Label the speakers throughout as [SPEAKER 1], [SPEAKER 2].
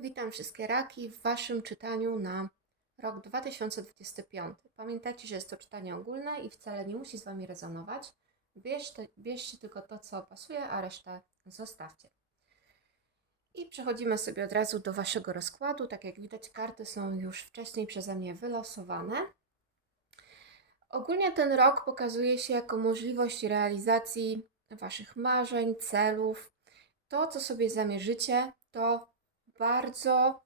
[SPEAKER 1] Witam wszystkie raki w Waszym czytaniu na rok 2025. Pamiętajcie, że jest to czytanie ogólne i wcale nie musi z Wami rezonować. Bierzcie, bierzcie tylko to, co pasuje, a resztę zostawcie. I przechodzimy sobie od razu do Waszego rozkładu. Tak jak widać, karty są już wcześniej przeze mnie wylosowane. Ogólnie ten rok pokazuje się jako możliwość realizacji Waszych marzeń, celów. To, co sobie zamierzycie, to bardzo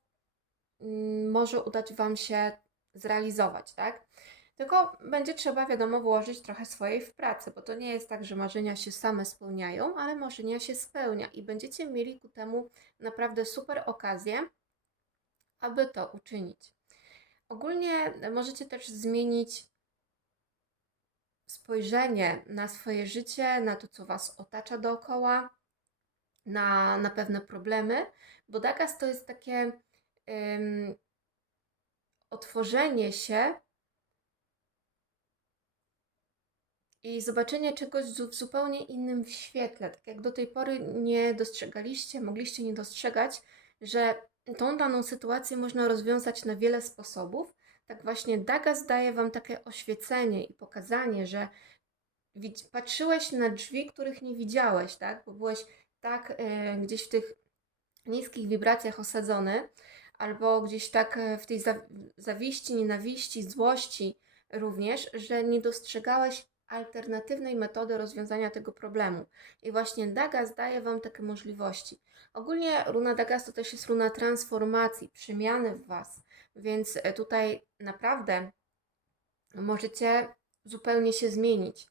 [SPEAKER 1] mm, może udać Wam się zrealizować, tak? Tylko będzie trzeba, wiadomo, włożyć trochę swojej w pracę, bo to nie jest tak, że marzenia się same spełniają, ale marzenia się spełnia i będziecie mieli ku temu naprawdę super okazję, aby to uczynić. Ogólnie możecie też zmienić spojrzenie na swoje życie, na to, co Was otacza dookoła, na, na pewne problemy, bo Dagas to jest takie um, otworzenie się i zobaczenie czegoś w zupełnie innym świetle. Tak jak do tej pory nie dostrzegaliście, mogliście nie dostrzegać, że tą daną sytuację można rozwiązać na wiele sposobów. Tak właśnie Dagas daje Wam takie oświecenie i pokazanie, że patrzyłeś na drzwi, których nie widziałeś, tak? Bo byłeś tak e, gdzieś w tych niskich wibracjach osadzony, albo gdzieś tak e, w tej zawiści, nienawiści, złości również, że nie dostrzegałeś alternatywnej metody rozwiązania tego problemu. I właśnie Dagas daje Wam takie możliwości. Ogólnie runa Dagas to też jest runa transformacji, przemiany w Was, więc e, tutaj naprawdę możecie zupełnie się zmienić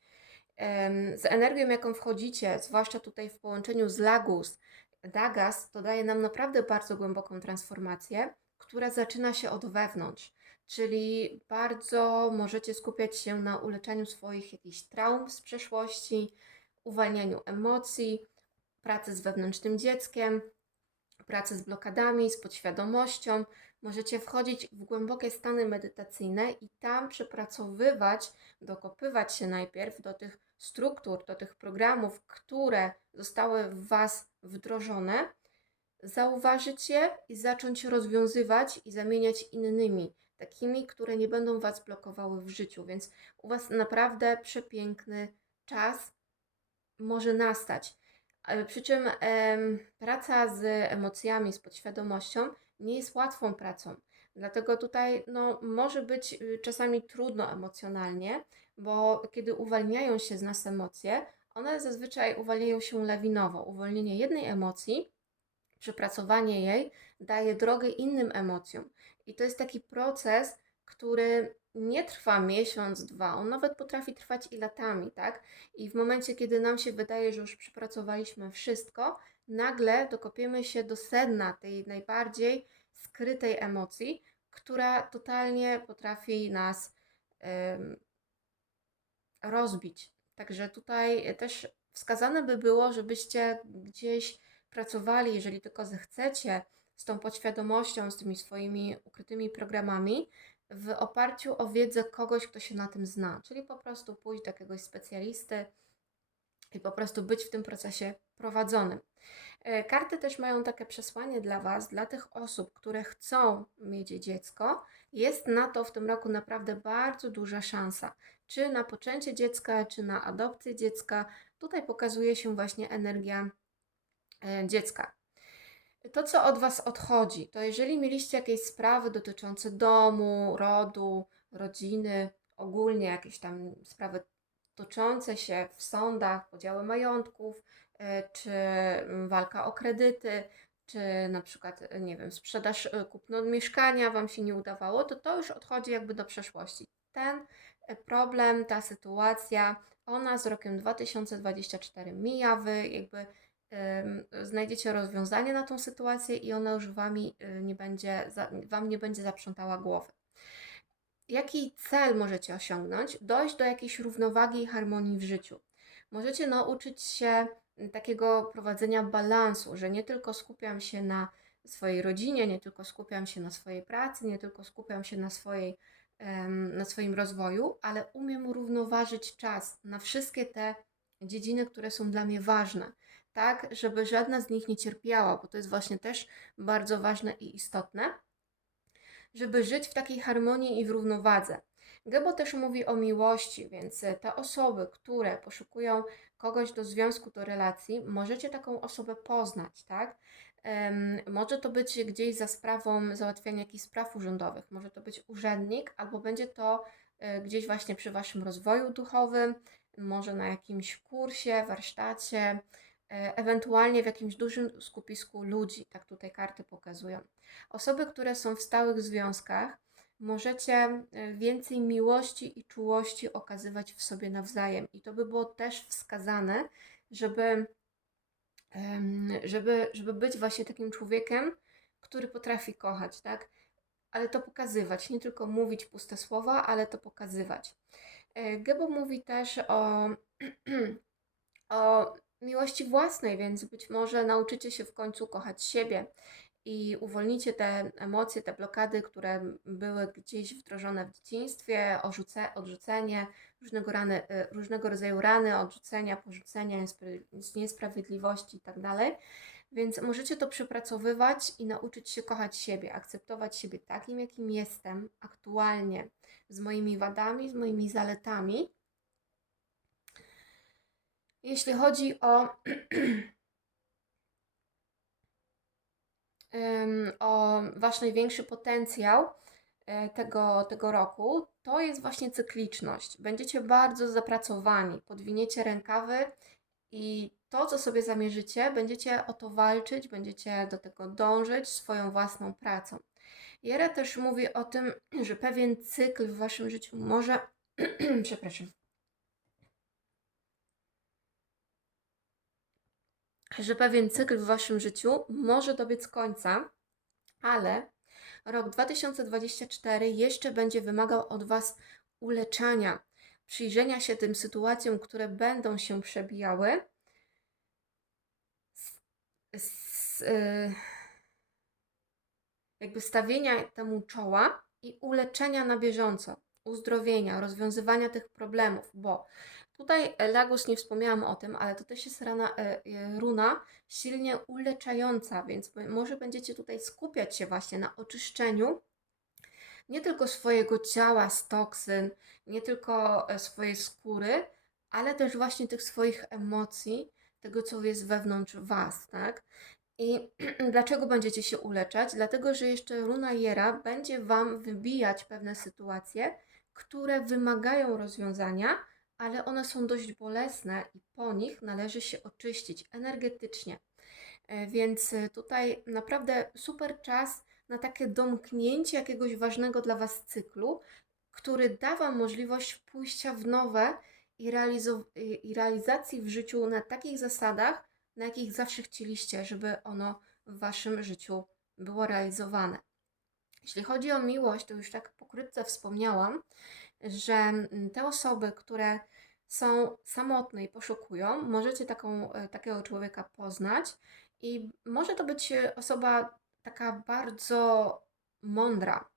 [SPEAKER 1] z energią, jaką wchodzicie, zwłaszcza tutaj w połączeniu z Lagus, Dagas, to daje nam naprawdę bardzo głęboką transformację, która zaczyna się od wewnątrz. Czyli bardzo możecie skupiać się na uleczaniu swoich jakichś traum z przeszłości, uwalnianiu emocji, pracy z wewnętrznym dzieckiem, pracy z blokadami, z podświadomością. Możecie wchodzić w głębokie stany medytacyjne i tam przepracowywać, dokopywać się najpierw do tych struktur, do tych programów, które zostały w Was wdrożone, zauważyć je i zacząć rozwiązywać i zamieniać innymi, takimi, które nie będą Was blokowały w życiu. Więc u Was naprawdę przepiękny czas może nastać. Przy czym em, praca z emocjami, z podświadomością nie jest łatwą pracą. Dlatego tutaj no, może być y, czasami trudno emocjonalnie, bo kiedy uwalniają się z nas emocje, one zazwyczaj uwalniają się lawinowo. Uwolnienie jednej emocji, przepracowanie jej daje drogę innym emocjom. I to jest taki proces, który nie trwa miesiąc, dwa, on nawet potrafi trwać i latami, tak? I w momencie, kiedy nam się wydaje, że już przepracowaliśmy wszystko, nagle dokopiemy się do sedna tej najbardziej skrytej emocji, która totalnie potrafi nas rozbić. Także tutaj też wskazane by było, żebyście gdzieś pracowali, jeżeli tylko zechcecie, z tą podświadomością, z tymi swoimi ukrytymi programami, w oparciu o wiedzę kogoś, kto się na tym zna, czyli po prostu pójść do jakiegoś specjalisty i po prostu być w tym procesie prowadzonym. E, karty też mają takie przesłanie dla Was, dla tych osób, które chcą mieć dziecko. Jest na to w tym roku naprawdę bardzo duża szansa. Czy na poczęcie dziecka, czy na adopcję dziecka. Tutaj pokazuje się właśnie energia e, dziecka. To, co od Was odchodzi, to jeżeli mieliście jakieś sprawy dotyczące domu, rodu, rodziny, ogólnie jakieś tam sprawy toczące się w sądach, podziały majątków, e, czy mm, walka o kredyty, czy na przykład, e, nie wiem, sprzedaż, kupno mieszkania Wam się nie udawało, to to już odchodzi jakby do przeszłości. Ten problem, ta sytuacja, ona z rokiem 2024 mija, Wy jakby znajdziecie rozwiązanie na tą sytuację i ona już wami nie będzie, Wam nie będzie zaprzątała głowy jaki cel możecie osiągnąć, dojść do jakiejś równowagi i harmonii w życiu. Możecie nauczyć się takiego prowadzenia balansu, że nie tylko skupiam się na swojej rodzinie, nie tylko skupiam się na swojej pracy, nie tylko skupiam się na, swojej, na swoim rozwoju, ale umiem równoważyć czas na wszystkie te dziedziny, które są dla mnie ważne tak, żeby żadna z nich nie cierpiała, bo to jest właśnie też bardzo ważne i istotne, żeby żyć w takiej harmonii i w równowadze. Gebo też mówi o miłości, więc te osoby, które poszukują kogoś do związku, do relacji, możecie taką osobę poznać, tak? Może to być gdzieś za sprawą załatwiania jakichś spraw urzędowych, może to być urzędnik, albo będzie to e, gdzieś właśnie przy Waszym rozwoju duchowym, może na jakimś kursie, warsztacie, e, ewentualnie w jakimś dużym skupisku ludzi, tak tutaj karty pokazują. Osoby, które są w stałych związkach, możecie e, więcej miłości i czułości okazywać w sobie nawzajem. I to by było też wskazane, żeby, żeby, żeby być właśnie takim człowiekiem, który potrafi kochać, tak? Ale to pokazywać, nie tylko mówić puste słowa, ale to pokazywać. E, Gebo mówi też o, o miłości własnej, więc być może nauczycie się w końcu kochać siebie i uwolnicie te emocje, te blokady, które były gdzieś wdrożone w dzieciństwie, orzuce, odrzucenie, różnego, rany, y, różnego rodzaju rany, odrzucenia, porzucenia, niespra- niesprawiedliwości itd. Więc możecie to przepracowywać i nauczyć się kochać siebie, akceptować siebie takim, jakim jestem aktualnie, z moimi wadami, z moimi zaletami. Jeśli chodzi o ym, o wasz największy potencjał e, tego, tego roku, to jest właśnie cykliczność. Będziecie bardzo zapracowani, podwiniecie rękawy i to, co sobie zamierzycie, będziecie o to walczyć, będziecie do tego dążyć swoją własną pracą. Jera też mówi o tym, że pewien cykl w waszym życiu może, przepraszam, że pewien cykl w waszym życiu może dobiec końca, ale rok 2024 jeszcze będzie wymagał od was uleczania, przyjrzenia się tym sytuacjom, które będą się przebijały. S- s- y, jakby stawienia temu czoła i uleczenia na bieżąco, uzdrowienia, rozwiązywania tych problemów, bo tutaj e, Lagos nie wspomniałam o tym, ale to też jest rana, e, e, runa silnie uleczająca, więc może będziecie tutaj skupiać się właśnie na oczyszczeniu nie tylko swojego ciała z toksyn, nie tylko swojej skóry, ale też właśnie tych swoich emocji, tego, co jest wewnątrz Was, tak? I dlaczego będziecie się uleczać? Dlatego, że jeszcze runa Jera będzie Wam wybijać pewne sytuacje, które wymagają rozwiązania, ale one są dość bolesne i po nich należy się oczyścić energetycznie. E, Więc e, tutaj naprawdę super czas na takie domknięcie jakiegoś ważnego dla Was cyklu, który da Wam możliwość pójścia w nowe i, i realizacji w życiu na takich zasadach, na jakich zawsze chcieliście, żeby ono w Waszym życiu było realizowane. Jeśli chodzi o miłość, to już tak pokrótce wspomniałam, że mm, te osoby, które są samotne i poszukują, możecie taką, e, takiego człowieka poznać i może to być e, osoba taka bardzo mądra,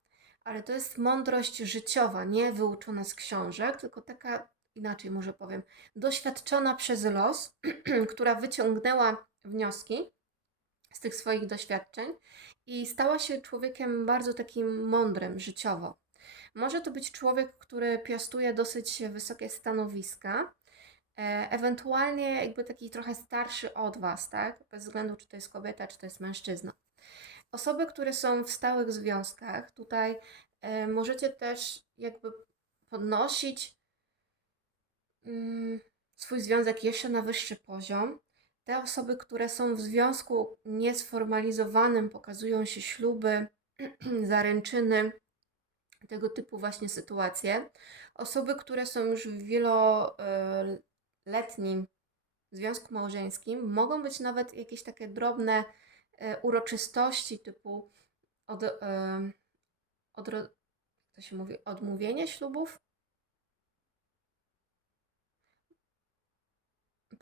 [SPEAKER 1] ale to jest mądrość życiowa, nie wyuczona z książek, tylko taka, inaczej może powiem, doświadczona przez los, która wyciągnęła wnioski z tych swoich doświadczeń i stała się człowiekiem bardzo takim mądrym życiowo. Może to być człowiek, który piastuje dosyć wysokie stanowiska, e, ewentualnie jakby taki trochę starszy od Was, tak? Bez względu, czy to jest kobieta, czy to jest mężczyzna. Osoby, które są w stałych związkach, tutaj e, możecie też jakby podnosić mm, swój związek jeszcze na wyższy poziom. Te osoby, które są w związku niesformalizowanym, pokazują się śluby, zaręczyny, tego typu właśnie sytuacje. Osoby, które są już w wieloletnim związku małżeńskim, mogą być nawet jakieś takie drobne e, uroczystości typu od, e, jak to się mówi, odmówienie ślubów.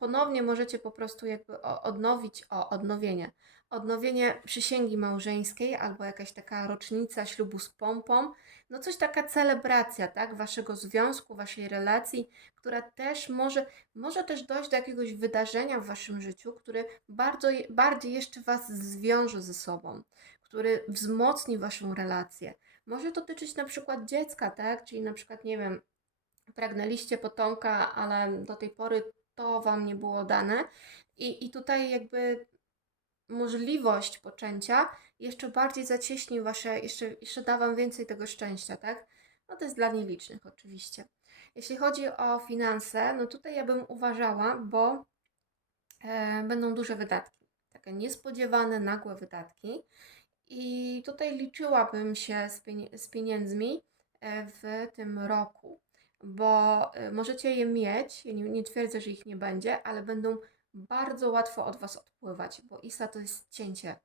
[SPEAKER 1] Ponownie możecie po prostu jakby odnowić, o odnowienie, odnowienie przysięgi małżeńskiej albo jakaś taka rocznica ślubu z pompą, no coś taka celebracja, tak, waszego związku, waszej relacji, która też może, może też dojść do jakiegoś wydarzenia w waszym życiu, który bardzo, bardziej jeszcze was zwiąże ze sobą, który wzmocni waszą relację. Może dotyczyć na przykład dziecka, tak, czyli na przykład, nie wiem, pragnęliście potomka, ale do tej pory to wam nie było dane i, i tutaj jakby możliwość poczęcia jeszcze bardziej zacieśni wasze, jeszcze, jeszcze da wam więcej tego szczęścia, tak? No to jest dla nielicznych oczywiście. Jeśli chodzi o finanse, no tutaj ja bym uważała, bo e, będą duże wydatki. Takie niespodziewane, nagłe wydatki. I tutaj liczyłabym się z, pienie- z pieniędzmi e, w tym roku, bo e, możecie je mieć, ja nie, nie twierdzę, że ich nie będzie, ale będą bardzo łatwo od Was odpływać, bo ISA to jest cięcie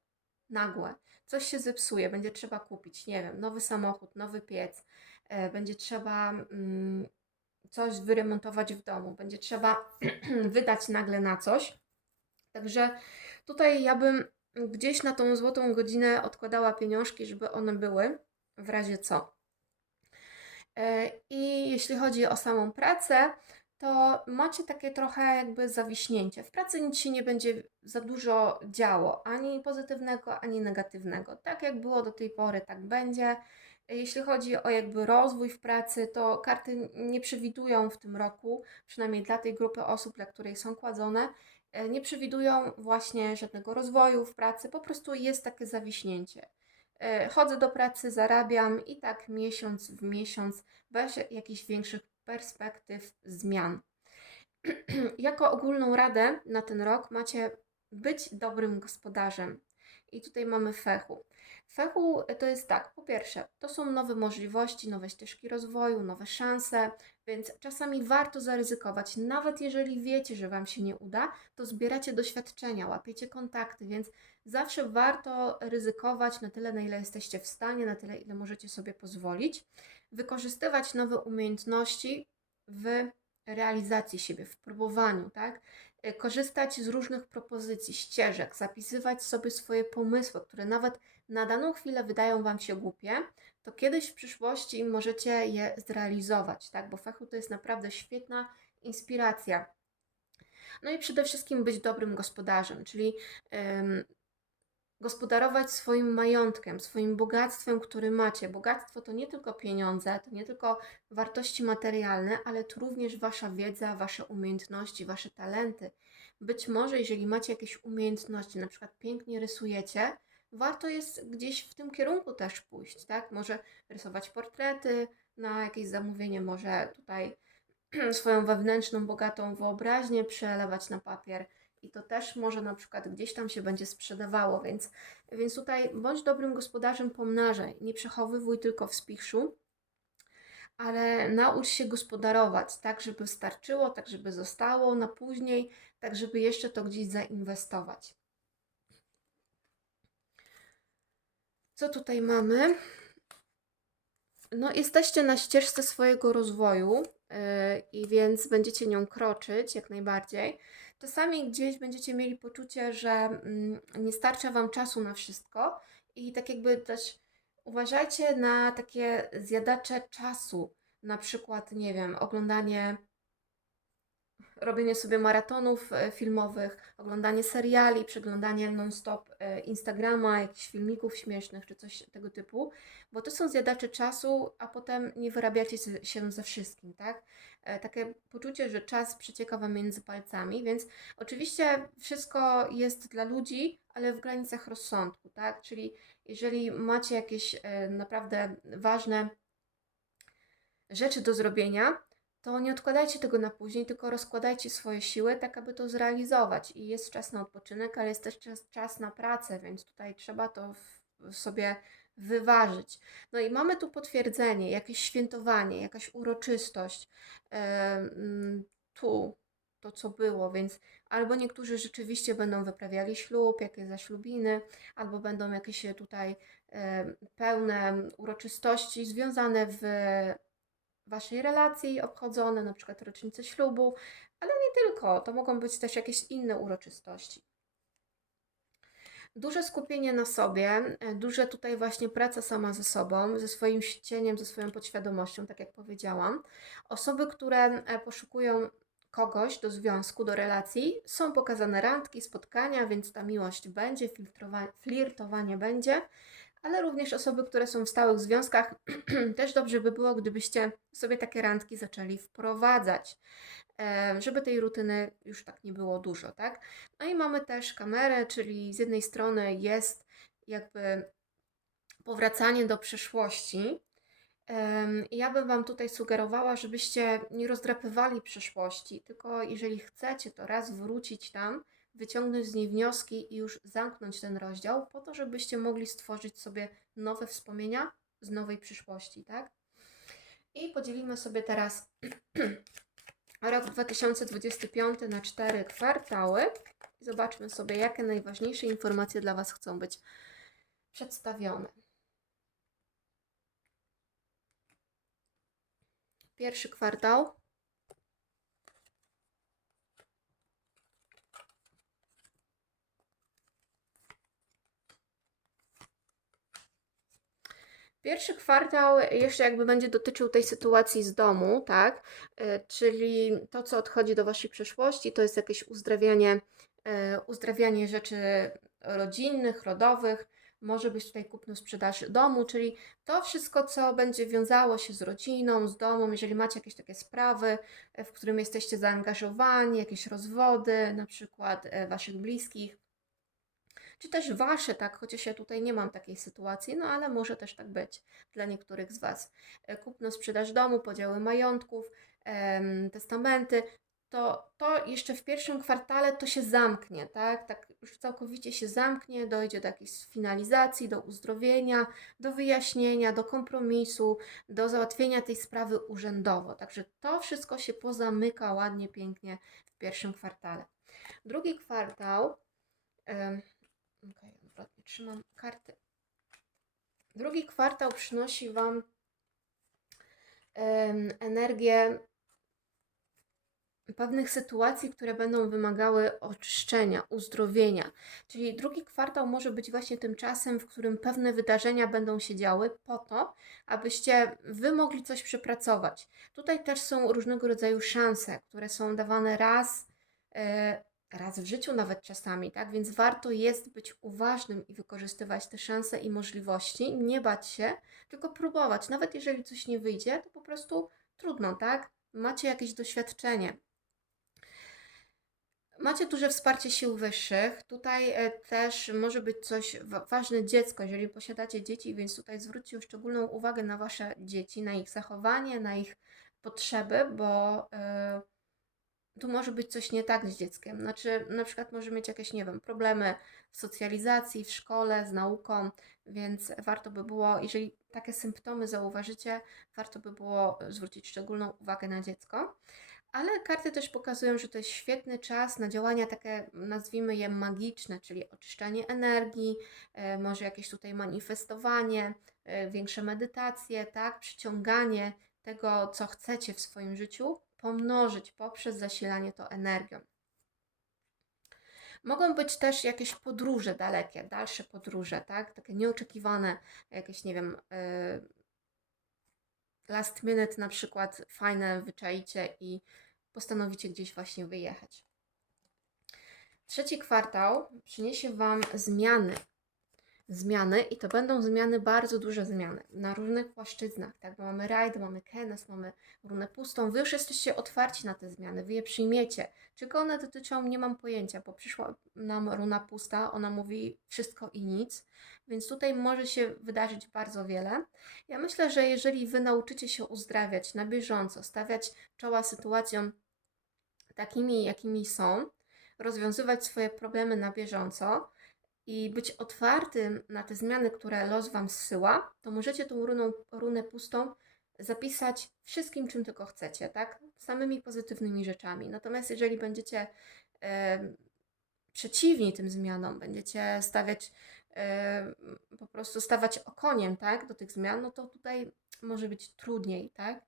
[SPEAKER 1] nagłe. Coś się zepsuje, będzie trzeba kupić, nie wiem, nowy samochód, nowy piec, e, będzie trzeba mm, coś wyremontować w domu, będzie trzeba wydać nagle na coś. Także tutaj ja bym gdzieś na tą złotą godzinę odkładała pieniążki, żeby one były, w razie co. E, I jeśli chodzi o samą pracę, to macie takie trochę jakby zawiśnięcie. W pracy nic się nie będzie za dużo działo, ani pozytywnego, ani negatywnego. Tak jak było do tej pory, tak będzie. Jeśli chodzi o jakby rozwój w pracy, to karty nie przewidują w tym roku, przynajmniej dla tej grupy osób, dla której są kładzone, e, nie przewidują właśnie żadnego rozwoju w pracy, po prostu jest takie zawiśnięcie. E, Chodzę do pracy, zarabiam i tak miesiąc w miesiąc, bez jakichś większych perspektyw zmian. jako ogólną radę na ten rok macie być dobrym gospodarzem. I tutaj mamy fechu. Fechu to jest tak, po pierwsze, to są nowe możliwości, nowe ścieżki rozwoju, nowe szanse, więc czasami warto zaryzykować. Nawet jeżeli wiecie, że Wam się nie uda, to zbieracie doświadczenia, łapiecie kontakty, więc zawsze warto ryzykować na tyle, na ile jesteście w stanie, na tyle, ile możecie sobie pozwolić. Wykorzystywać nowe umiejętności w realizacji siebie, w próbowaniu, tak? Y, Korzystać z różnych propozycji, ścieżek, zapisywać sobie swoje pomysły, które nawet na daną chwilę wydają Wam się głupie, to kiedyś w przyszłości możecie je zrealizować, tak? Bo fachu to jest naprawdę świetna inspiracja. No i przede wszystkim być dobrym gospodarzem, czyli gospodarować swoim majątkiem, swoim bogactwem, który macie. Bogactwo to nie tylko pieniądze, to nie tylko wartości materialne, ale to również wasza wiedza, wasze umiejętności, wasze talenty. Być może, jeżeli macie jakieś umiejętności, na przykład pięknie rysujecie, warto jest gdzieś w tym kierunku też pójść, tak? Może rysować portrety na jakieś zamówienie, może tutaj swoją wewnętrzną, bogatą wyobraźnię przelewać na papier i to też może na przykład gdzieś tam się będzie sprzedawało, więc, więc tutaj bądź dobrym gospodarzem pomnażaj, nie przechowywuj tylko w spichrzu, ale naucz się gospodarować tak, żeby starczyło, tak, żeby zostało na później, tak, żeby jeszcze to gdzieś zainwestować. Co tutaj mamy? No, jesteście na ścieżce swojego rozwoju yy, i więc będziecie nią kroczyć jak najbardziej. Czasami gdzieś będziecie mieli poczucie, że mm, nie starcza Wam czasu na wszystko i tak jakby też uważajcie na takie zjadacze czasu, na przykład, nie wiem, oglądanie robienie sobie maratonów e, filmowych, oglądanie seriali, przeglądanie non-stop e, Instagrama, jakichś filmików śmiesznych czy coś tego typu, bo to są zjadacze czasu, a potem nie wyrabiacie się ze wszystkim, tak? E, Takie poczucie, że czas przecieka wam między palcami, więc oczywiście wszystko jest dla ludzi, ale w granicach rozsądku, tak? Czyli jeżeli macie jakieś e, naprawdę ważne rzeczy do zrobienia, to nie odkładajcie tego na później, tylko rozkładajcie swoje siły, tak aby to zrealizować. I jest czas na odpoczynek, ale jest też czas, czas na pracę, więc tutaj trzeba to sobie wyważyć. No i mamy tu potwierdzenie, jakieś świętowanie, jakaś uroczystość. Tu to, co było, więc albo niektórzy rzeczywiście będą wyprawiali ślub, jakieś zaślubiny, albo będą jakieś tutaj pełne uroczystości związane w waszej relacji obchodzone, na przykład rocznice ślubu, ale nie tylko, to mogą być też jakieś inne uroczystości. Duże skupienie na sobie, e, duże tutaj właśnie praca sama ze sobą, ze swoim cieniem, ze swoją podświadomością, tak jak powiedziałam. Osoby, które e, poszukują kogoś do związku, do relacji, są pokazane randki, spotkania, więc ta miłość będzie, flirtowanie będzie, ale również osoby, które są w stałych związkach, też dobrze by było, gdybyście sobie takie randki zaczęli wprowadzać żeby tej rutyny już tak nie było dużo, tak? No i mamy też kamerę, czyli z jednej strony jest jakby powracanie do przeszłości. Ja bym Wam tutaj sugerowała, żebyście nie rozdrapywali przeszłości, tylko jeżeli chcecie, to raz wrócić tam, wyciągnąć z niej wnioski i już zamknąć ten rozdział, po to, żebyście mogli stworzyć sobie nowe wspomnienia z nowej przyszłości, tak? I podzielimy sobie teraz rok 2025 na cztery kwartały. Zobaczmy sobie, jakie najważniejsze informacje dla Was chcą być przedstawione. Pierwszy kwartał. Pierwszy kwartał jeszcze jakby będzie dotyczył tej sytuacji z domu, tak? E, Czyli to, co odchodzi do Waszej przeszłości, to jest jakieś uzdrawianie, e, uzdrawianie rzeczy rodzinnych, rodowych. Może być tutaj kupno sprzedaż domu, czyli to wszystko, co będzie wiązało się z rodziną, z domem, jeżeli macie jakieś takie sprawy, e, w którym jesteście zaangażowani, jakieś rozwody, na przykład Waszych bliskich, czy też wasze, tak, chociaż ja tutaj nie mam takiej sytuacji, no ale może też tak być dla niektórych z Was. E, Kupno, sprzedaż domu, podziały majątków, testamenty, to, to jeszcze w pierwszym kwartale to się zamknie, tak? Tak już całkowicie się zamknie, dojdzie do jakiejś finalizacji, do uzdrowienia, do wyjaśnienia, do kompromisu, do załatwienia tej sprawy urzędowo. Także to wszystko się pozamyka ładnie, pięknie w pierwszym kwartale. Drugi kwartał. Okej, odwrotnie trzymam karty. Drugi kwartał przynosi Wam energię pewnych sytuacji, które będą wymagały oczyszczenia, uzdrowienia. Czyli drugi kwartał może być właśnie tym czasem, w którym pewne wydarzenia będą się działy po to, abyście Wy mogli coś przepracować. Tutaj też są różnego rodzaju szanse, które są dawane raz. e, raz w życiu nawet czasami, tak? Więc warto jest być uważnym i wykorzystywać te szanse i możliwości, nie bać się, tylko próbować. Nawet jeżeli coś nie wyjdzie, to po prostu trudno, tak? Macie jakieś doświadczenie. Macie duże wsparcie sił wyższych. Tutaj e, też może być coś wa- ważne dziecko, jeżeli posiadacie dzieci, więc tutaj zwróćcie szczególną uwagę na wasze dzieci, na ich zachowanie, na ich potrzeby, bo e, tu może być coś nie tak z dzieckiem. Znaczy, na przykład może mieć jakieś, nie wiem, problemy w socjalizacji, w szkole, z nauką, więc warto by było, jeżeli takie symptomy zauważycie, warto by było zwrócić szczególną uwagę na dziecko. Ale karty też pokazują, że to jest świetny czas na działania takie, nazwijmy je magiczne, czyli oczyszczanie energii, e, może jakieś tutaj manifestowanie, e, większe medytacje, tak, przyciąganie tego, co chcecie w swoim życiu, pomnożyć poprzez zasilanie to energią. Mogą być też jakieś podróże dalekie, dalsze podróże, tak? Takie nieoczekiwane, jakieś, nie wiem, e, last minute na przykład fajne wyczaicie i postanowicie gdzieś właśnie wyjechać. Trzeci kwartał przyniesie Wam zmiany. Zmiany i to będą zmiany, bardzo duże zmiany na różnych płaszczyznach. Tak, bo mamy rajd, mamy kenes, mamy runę pustą. Wy już jesteście otwarci na te zmiany, wy je przyjmiecie. Czego one dotyczą, nie mam pojęcia, bo przyszła nam runa pusta, ona mówi wszystko i nic, więc tutaj może się wydarzyć bardzo wiele. Ja myślę, że jeżeli wy nauczycie się uzdrawiać na bieżąco, stawiać czoła sytuacjom takimi, jakimi są, rozwiązywać swoje problemy na bieżąco i być otwartym na te zmiany, które los Wam zsyła, to możecie tą runą, runę pustą zapisać wszystkim, czym tylko chcecie, tak? Samymi pozytywnymi rzeczami. Natomiast jeżeli będziecie e, przeciwni tym zmianom, będziecie stawiać e, po prostu stawać okoniem, tak, do tych zmian, no to tutaj może być trudniej, tak?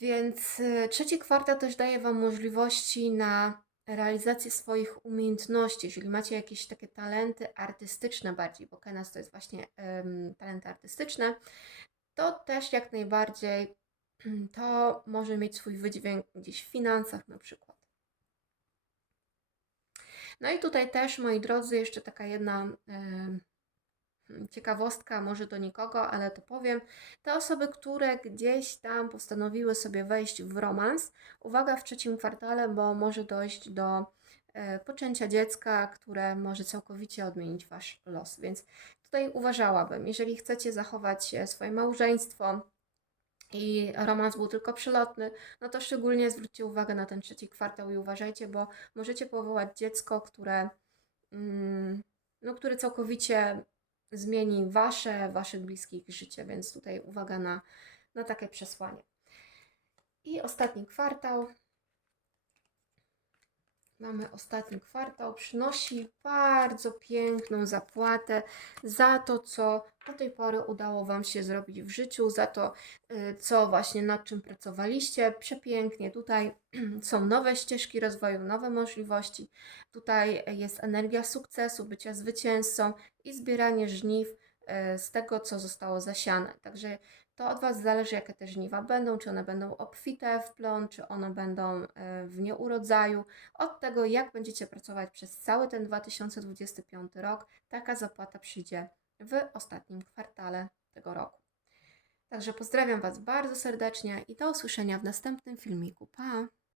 [SPEAKER 1] Więc e, trzeci kwartał też daje Wam możliwości na realizację swoich umiejętności, jeżeli macie jakieś takie talenty artystyczne bardziej, bo Kenas to jest właśnie em, talenty artystyczne, to też jak najbardziej to może mieć swój wydźwięk gdzieś w finansach na przykład. No i tutaj też, moi drodzy, jeszcze taka jedna em, ciekawostka, może do nikogo, ale to powiem. Te osoby, które gdzieś tam postanowiły sobie wejść w romans, uwaga w trzecim kwartale, bo może dojść do e, poczęcia dziecka, które może całkowicie odmienić Wasz los. Więc tutaj uważałabym, jeżeli chcecie zachować e, swoje małżeństwo, i romans był tylko przelotny, no to szczególnie zwróćcie uwagę na ten trzeci kwartał i uważajcie, bo możecie powołać dziecko, które, mm, no, które całkowicie zmieni wasze, waszych bliskich życie, więc tutaj uwaga na, na takie przesłanie. I ostatni kwartał. Mamy ostatni kwartał, przynosi bardzo piękną zapłatę za to, co do tej pory udało Wam się zrobić w życiu, za to, y, co właśnie nad czym pracowaliście. Przepięknie. Tutaj są nowe ścieżki rozwoju, nowe możliwości. Tutaj jest energia sukcesu, bycia zwycięzcą i zbieranie żniw y, z tego, co zostało zasiane. Także to od Was zależy, jakie te żniwa będą, czy one będą obfite w plon, czy one będą y, w nieurodzaju. Od tego, jak będziecie pracować przez cały ten 2025 rok, taka zapłata przyjdzie w ostatnim kwartale tego roku. Także pozdrawiam Was bardzo serdecznie i do usłyszenia w następnym filmiku. Pa!